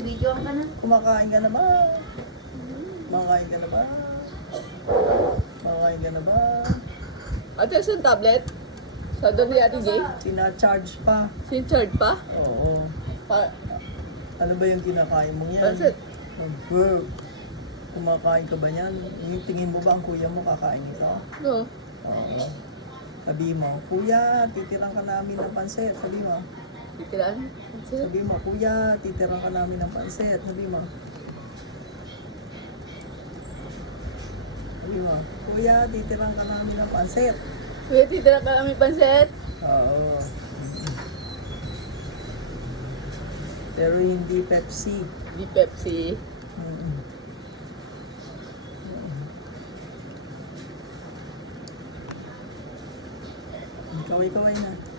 video ka na. Kumakain ka na ba? Kumakain ka na ba? Kumakain ka na ba? Ate, saan tablet? Sa doon ni Ate Jay? Sina-charge pa. Sin-charge pa? Oo. Pa Ano ba yung kinakain mo yan? Pansit. Bro, kumakain ka ba yan? Yung tingin mo ba ang kuya mo kakain ito? No. Oo. Sabi mo, kuya, titirang ka namin ng pansit. Sabi mo. Titiran? Pansit? Sabi mo, kuya, titirang ka namin ng pansit. Sabi mo. Sabi mo, kuya, titirang ka namin ng pansit. Kuya, titiran ka namin pansit? Oo. Pero hindi Pepsi. Di Pepsi. Mm. Kaway-kaway na.